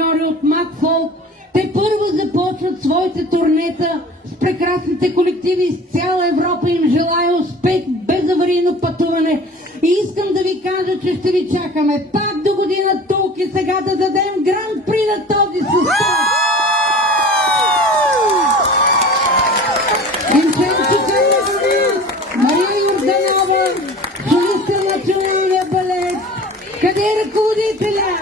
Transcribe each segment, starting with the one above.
партньори от Макфолк. Те първо започват своите турнета с прекрасните колективи из цяла Европа. Им желая успех, безаварийно пътуване. И искам да ви кажа, че ще ви чакаме пак до година тук и сега да дадем гран-при на този състав. Мария Йорданова, солистка на националния балет. Къде е ръководителя?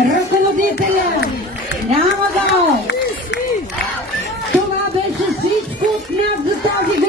Ръководителя! Няма го! Това беше всичко от нас за тази година.